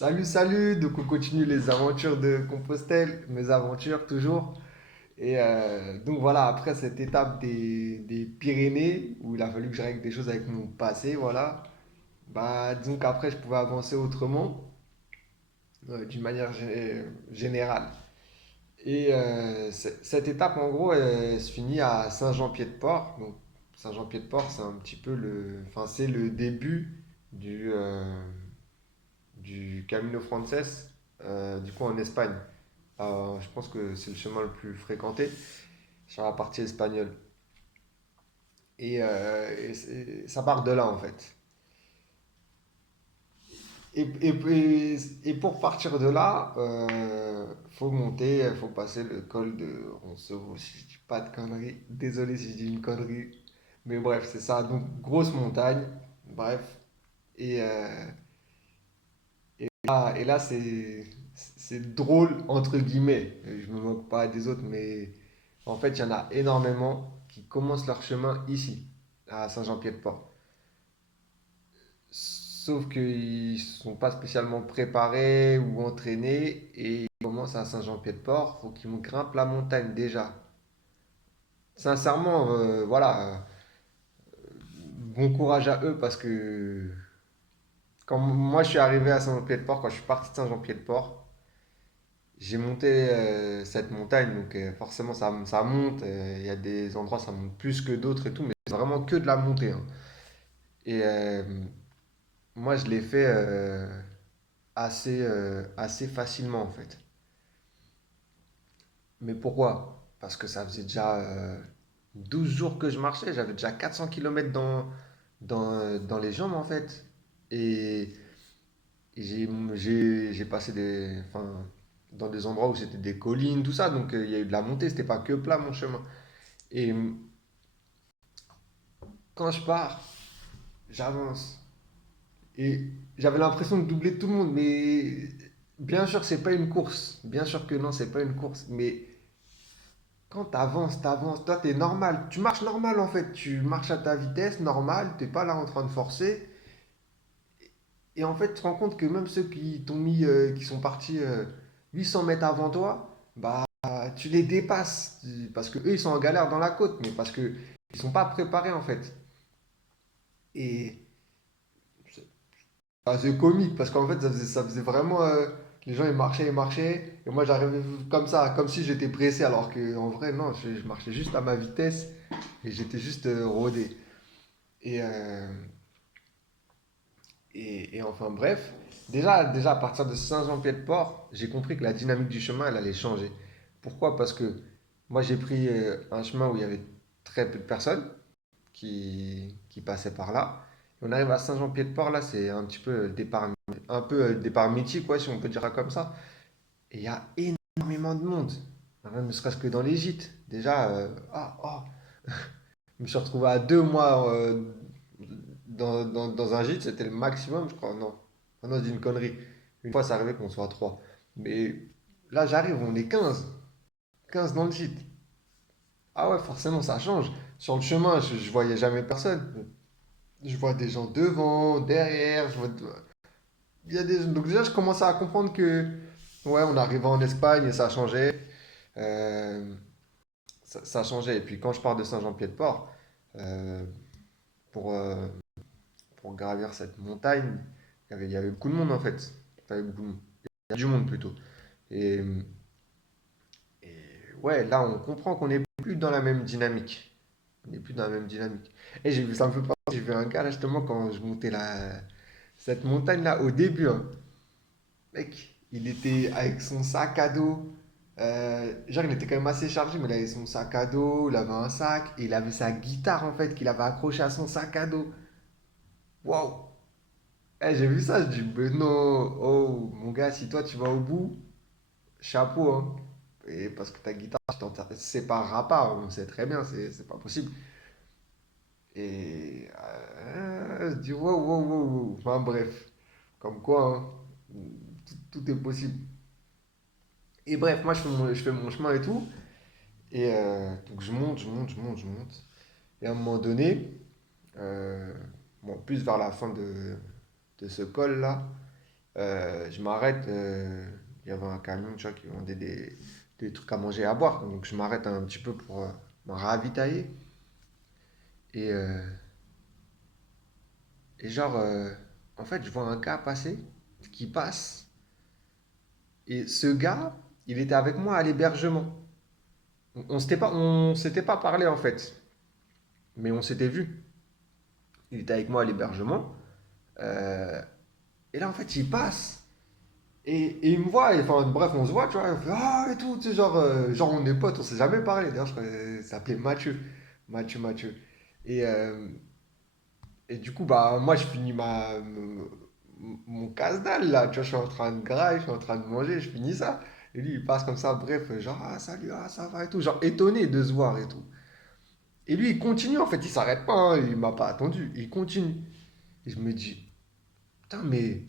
Salut, salut! Donc on continue les aventures de Compostelle, mes aventures toujours. Donc voilà, après cette étape des Pyrénées, où il a fallu que je règle des choses avec mon passé, voilà, bah disons qu'après je pouvais avancer autrement, d'une manière générale. Cette étape, en gros, elle se finit à Saint-Jean-Pied-de-Port. Donc Saint-Jean-Pied-de-Port, c'est un petit peu enfin c'est le début du Camino Frances, du coup en Espagne. Je pense que c'est le chemin le plus fréquenté sur la partie espagnole. Ça part de là en fait. Et pour partir de là, faut monter, faut passer le col de Roncevaux, si je dis pas de conneries. Désolé si je dis une connerie. Mais bref, c'est ça. Donc, grosse montagne. Bref. Et, euh, et là, c'est drôle, entre guillemets. Je me moque pas des autres, mais en fait, il y en a énormément qui commencent leur chemin ici, à Saint-Jean-Pied-de-Port. Sauf qu'ils ne sont pas spécialement préparés ou entraînés et ils commencent à Saint-Jean-Pied-de-Port, faut qu'ils grimpent la montagne déjà. Sincèrement, voilà, bon courage à eux parce que quand moi je suis arrivé à Saint-Jean-Pied-de-Port, quand je suis parti de Saint-Jean-Pied-de-Port, j'ai monté cette montagne, donc forcément ça monte, il y a des endroits ça monte plus que d'autres et tout, mais c'est vraiment que de la montée, hein. Et moi je l'ai fait assez facilement en fait. Mais pourquoi? Parce que ça faisait déjà 12 jours que je marchais, j'avais déjà 400 kilomètres dans les jambes en fait. Et j'ai passé dans des endroits où c'était des collines, tout ça, donc il y a eu de la montée, c'était pas que plat mon chemin. Et quand je pars, j'avance. Et j'avais l'impression de doubler tout le monde, mais bien sûr que c'est pas une course. Bien sûr que non, c'est pas une course. Mais quand t'avances, toi t'es normal. Tu marches normal en fait. Tu marches à ta vitesse normale, t'es pas là en train de forcer. Et en fait, tu te rends compte que même ceux qui t'ont mis, qui sont partis 800 mètres avant toi, bah tu les dépasses. Parce que eux ils sont en galère dans la côte, mais parce que ils sont pas préparés en fait. Et c'est comique parce qu'en fait, ça faisait vraiment. Les gens ils marchaient. Et moi j'arrivais comme ça, comme si j'étais pressé. Alors que en vrai, non, je marchais juste à ma vitesse et j'étais juste rodé. Et, euh, et enfin, bref. Déjà, à partir de Saint-Jean-Pied-de-Port, j'ai compris que la dynamique du chemin, elle allait changer. Pourquoi? Parce que moi j'ai pris un chemin où il y avait très peu de personnes qui passaient par là. Et on arrive à Saint-Jean-Pied-de-Port, là, c'est un petit peu un peu départ mythique, ouais, si on peut dire ça comme ça. Et il y a énormément de monde, ne serait-ce que dans les gîtes. Déjà, je me suis retrouvé à 2 mois dans un gîte, c'était le maximum, je crois. Non, ah non, je dis une connerie. Une fois, ça arrivait qu'on soit trois. Mais là, j'arrive, on est 15 dans le gîte. Ah ouais, forcément, ça change. Sur le chemin, je voyais jamais personne. Je vois des gens devant, derrière, il y a Donc déjà, je commençais à comprendre que, ouais, on arrivait en Espagne et ça changeait. Euh, ça changeait. Et puis quand je pars de Saint-Jean-Pied-de-Port, euh, pour, euh, pour gravir cette montagne, il y avait beaucoup de monde en fait. Enfin, il y avait beaucoup de monde. Il y a du monde plutôt. Et, et ouais, là, on comprend qu'on n'est plus dans la même dynamique. On n'est plus dans la même dynamique. Et ça me fait penser, j'ai vu un gars là justement quand je montais cette montagne là au début, hein. Mec, il était avec son sac à dos. Genre, il était quand même assez chargé, mais il avait son sac à dos, il avait un sac, et il avait sa guitare en fait qu'il avait accrochée à son sac à dos. Waouh! J'ai vu ça, je dis, mais non, oh, mon gars, si toi tu vas au bout, chapeau, hein. Et parce que ta guitare, tu t'en sépareras pas, on sait très bien, c'est pas possible. Je dis, wow, wow, wow, wow. Enfin bref, comme quoi, hein, tout est possible. Et bref, moi je fais mon chemin et tout. Donc je monte, je monte, je monte, je monte. Et à un moment donné, euh, bon, plus vers la fin de ce col-là, Je m'arrête, il y avait un camion, tu vois, qui vendait des trucs à manger et à boire. Donc je m'arrête un petit peu pour me ravitailler. Et, euh, et genre, en fait, je vois un gars passer, qui passe. Et ce gars, il était avec moi à l'hébergement. On s'était pas parlé en fait, mais on s'était vu. Il était avec moi à l'hébergement. Euh, et là, en fait, il passe. Et il me voit, et, enfin bref, on se voit, tu vois, on fait ah et tout, tu sais, genre on est potes, on s'est jamais parlé. D'ailleurs, je crois qu'il s'appelait Mathieu. Mathieu. Et, euh, et du coup, bah, moi, je finis mon casse-dalle là, tu vois, je suis en train de grailler, je suis en train de manger, je finis ça. Et lui, il passe comme ça, bref, genre, ah salut, ah ça va et tout, genre étonné de se voir et tout. Et lui, il continue, en fait, il s'arrête pas, hein, il m'a pas attendu, il continue. Et je me dis, putain, mais.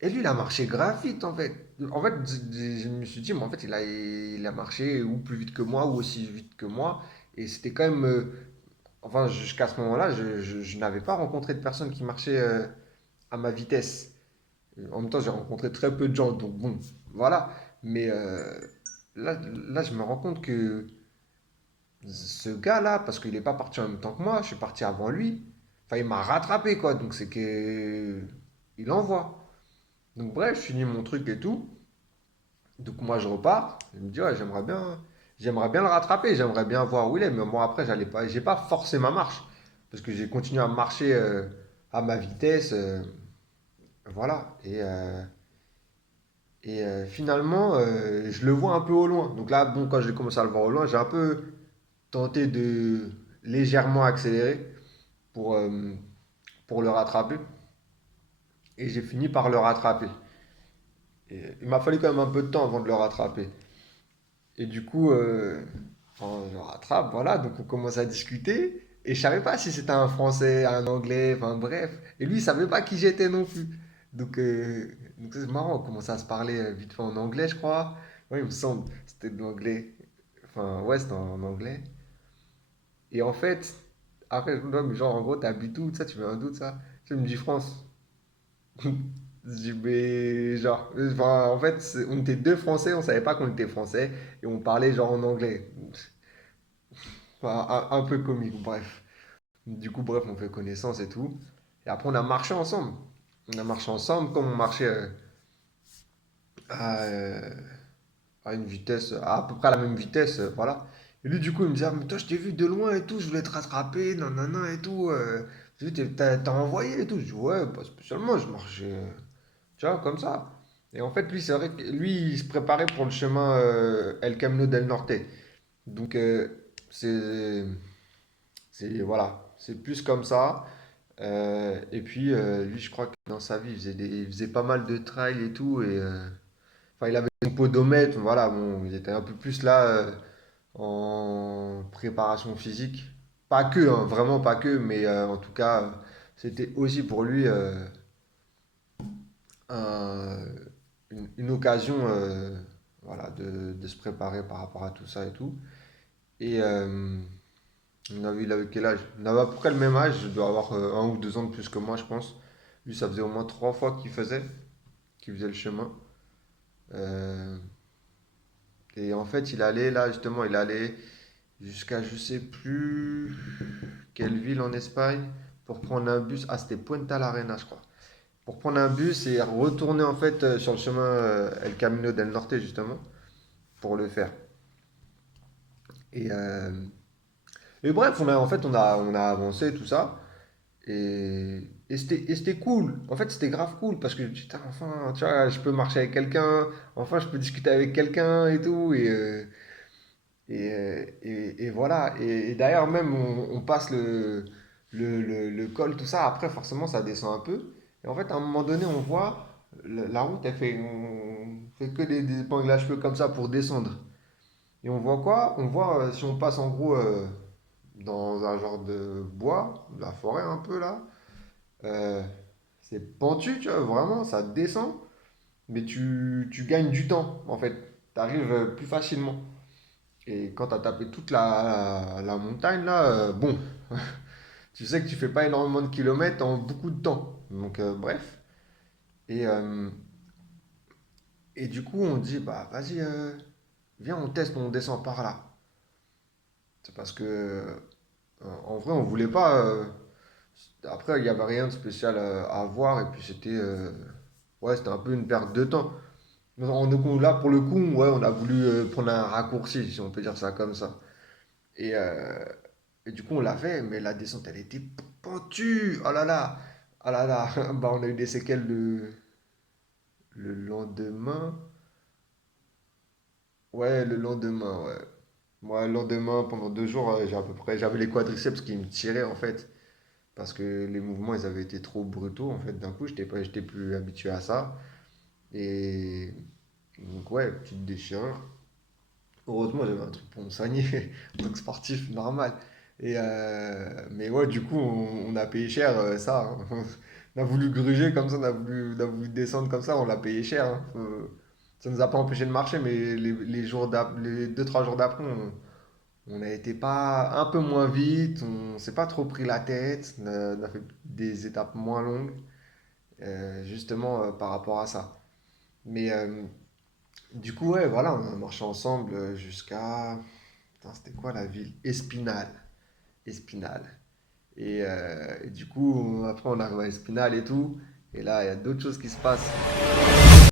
Et lui, il a marché grave vite, en fait. En fait, je me suis dit, mais en fait, il a marché ou plus vite que moi, ou aussi vite que moi. Et c'était quand même. Enfin, jusqu'à ce moment-là, je n'avais pas rencontré de personne qui marchait à ma vitesse. En même temps, j'ai rencontré très peu de gens, donc bon, voilà. Mais là, je me rends compte que ce gars-là, parce qu'il n'est pas parti en même temps que moi, je suis parti avant lui. Enfin, il m'a rattrapé, quoi. Donc, c'est que. Il envoie. Donc, bref, je finis mon truc et tout. Donc moi je repars, je me dis ouais, j'aimerais bien le rattraper, j'aimerais bien voir où il est, mais moi après j'ai pas forcé ma marche parce que j'ai continué à marcher à ma vitesse, voilà. Finalement je le vois un peu au loin. Donc là bon quand j'ai commencé à le voir au loin, j'ai un peu tenté de légèrement accélérer pour euh, pour le rattraper et j'ai fini par le rattraper. Et il m'a fallu quand même un peu de temps avant de le rattraper. Et du coup, on le rattrape, voilà, donc on commence à discuter. Et je savais pas si c'était un Français, un Anglais, enfin bref. Et lui, il savait pas qui j'étais non plus. Donc c'est marrant, on commence à se parler vite fait en anglais, je crois. Oui, il me semble, c'était de l'anglais. Enfin, ouais, c'était en anglais. Et en fait, après, je me dis, mais genre, en gros, t'habites où, ça, tu veux un doute, ça? Tu me dis France. Je dis, mais genre, enfin, en fait, on était deux Français, on savait pas qu'on était Français, et on parlait genre en anglais. Enfin, un peu comique, bref. Du coup, bref, on fait connaissance et tout. Et après, on a marché ensemble. On a marché ensemble comme on marchait à, euh, à une vitesse, à peu près à la même vitesse, voilà. Et lui, du coup, il me dit, ah, mais toi, je t'ai vu de loin et tout, je voulais te rattraper, nanana et tout. J'ai vu, t'as envoyé et tout. Je dis, ouais, pas spécialement, je marchais, tu vois, comme ça. Et en fait, lui, c'est vrai que lui, il se préparait pour le chemin El Camino del Norte. Donc, c'est, voilà, c'est plus comme ça. Et puis, lui, je crois que dans sa vie, il faisait pas mal de trail et tout. Enfin, il avait son podomètre, voilà, bon, il était un peu plus là en préparation physique. Pas que, hein, vraiment pas que, mais en tout cas, c'était aussi pour lui un- une occasion voilà, de se préparer par rapport à tout ça et tout. Et il avait quel âge? Il avait à peu près le même âge, il doit avoir 1 ou 2 ans de plus que moi, je pense. Lui, ça faisait au moins 3 fois qu'il faisait le chemin. Euh, et en fait, il allait là, justement, il allait jusqu'à je sais plus quelle ville en Espagne pour prendre un bus. Ah, c'était Puente la Reina, je crois. Pour prendre un bus et retourner en fait sur le chemin El Camino del Norte, justement, pour le faire. Et, euh, et bref, en fait, on a avancé, tout ça. Et c'était cool. En fait, c'était grave cool parce que je me dis, putain, enfin, tu vois, je peux marcher avec quelqu'un, enfin, je peux discuter avec quelqu'un et tout. Et voilà. Et d'ailleurs, même, on passe le col, tout ça. Après, forcément, ça descend un peu. Et en fait, à un moment donné, on voit la route, on fait que des épingles à cheveux comme ça pour descendre. Et on voit quoi? On voit, si on passe en gros dans un genre de bois, de la forêt un peu là. Euh, c'est pentu, tu vois, vraiment, ça descend, mais tu gagnes du temps, en fait. Tu arrives plus facilement. Et quand tu as tapé toute la montagne, là, bon, tu sais que tu fais pas énormément de kilomètres en beaucoup de temps. Donc, bref. Et, euh, et du coup, on dit, bah vas-y, viens, on teste, on descend par là. C'est parce que, en vrai, on voulait pas. Après, il n'y avait rien de spécial à voir, et puis c'était ouais, c'était un peu une perte de temps. Là, pour le coup, ouais, on a voulu prendre un raccourci, si on peut dire ça comme ça. Et, euh, et du coup, on l'a fait, mais la descente, elle était pentue. Oh là là, oh là là. Bah, on a eu des séquelles le lendemain. Ouais, le lendemain, ouais. Moi, le lendemain, pendant 2 jours, j'ai à peu près, j'avais les quadriceps qui me tiraient en fait, parce que les mouvements, ils avaient été trop brutaux en fait. D'un coup, j'étais plus habitué à ça. Et donc, ouais, petite déchirure. Heureusement, j'avais un truc pour me soigner, un truc sportif normal. Mais ouais, du coup, on a payé cher ça, hein. On a voulu gruger comme ça, on a voulu descendre comme ça, on l'a payé cher, hein. Ça nous a pas empêché de marcher, mais les 2, 3 jours d'après, on a été pas un peu moins vite, on s'est pas trop pris la tête, on a fait des étapes moins longues, justement par rapport à ça. Mais du coup, ouais, voilà, on a marché ensemble jusqu'à. Putain, c'était quoi la ville? Espinal. Espinal. Et du coup, après, on arrive à Espinal et tout. Et là, il y a d'autres choses qui se passent.